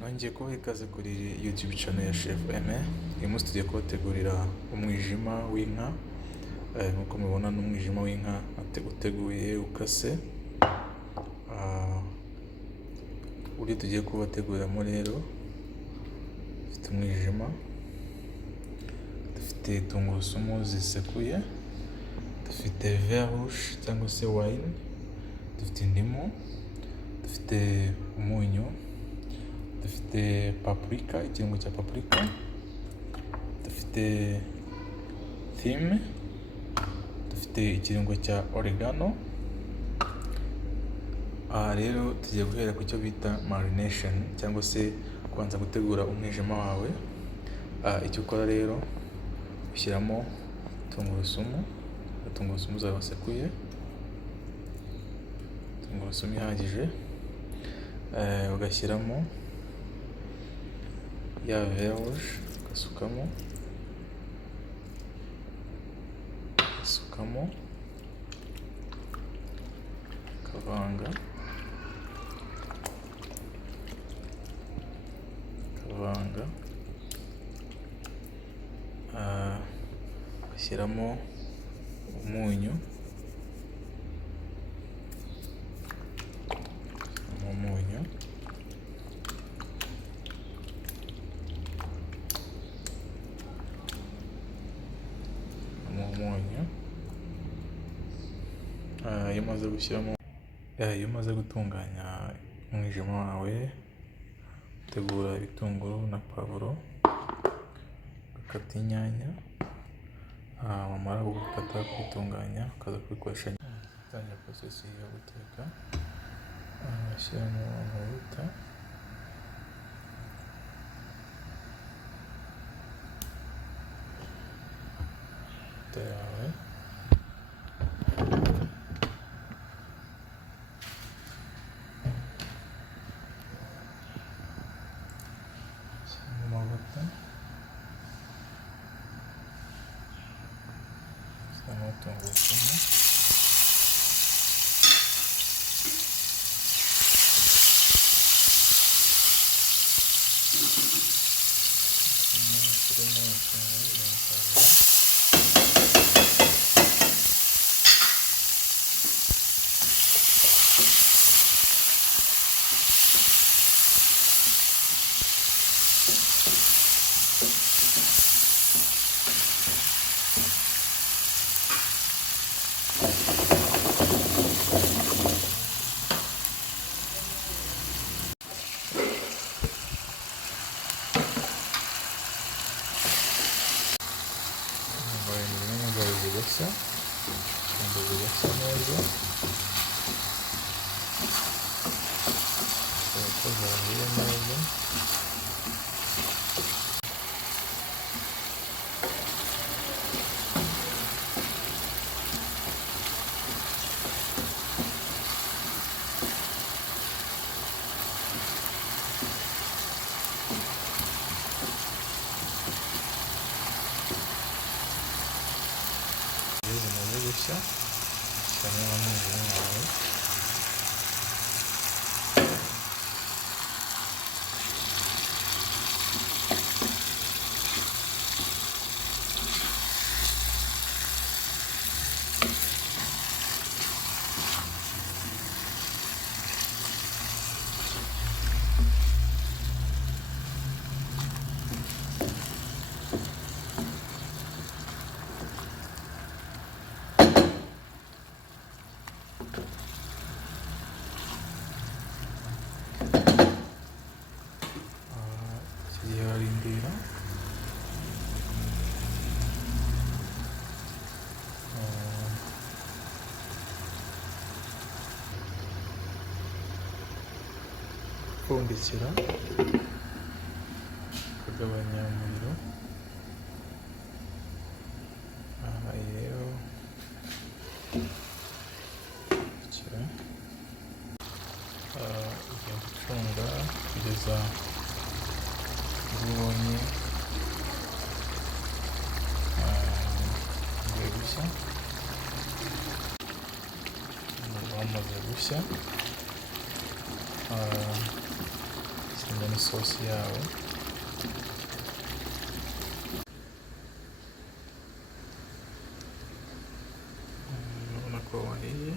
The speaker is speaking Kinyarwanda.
nongeye kubaha ikaze kuri YouTube channel ya Chef Aime. Uyu munsi tugiye kubategurira umwijima w'inka. Nk'uko mubibona ni umwijima w'inka uteguye ukase. Uri tugiye kubateguriramo rero dufite umwijima, dufite tungurusumu zisekuye, dufite vert rouge cyangwa se wine, dufite indimu, dufite umunyu, dufite paprika, ikirungo cya paprika, dufite thyme, dufite ikirungo cya oregano. Aha rero tugiye guhera ku cyo bita marination cyangwa se kubanza gutegura umwijima wawe. Icyo ukora rero ushyiramo tungurusumu zawe wasekuye, tungurusumu ihagije, ugashyiramo ya vert rouge, ugasukamo, ukavanga, ugashyiramo umunyu, iyo umaze gutunganya umwijima wawe, utegura ibitunguru na pavuro, ugakata inyanya, wamara gukata kubitunganya ukaza kubikoresha gutangira process yo guteka. Ushyiramo amavuta, yawe, tungurusumu, zigashya neza, ko zahiye neza. Zimaze gushya, ushyiramo umwijima wawe, harindira upfundikira, ukagabanya umuriro. Iyi rero ugenda ufunga kugeza ubonye ugiye gushya. Wamaze gushya, wenda n'isosi yawo. Urabona ko wahiye.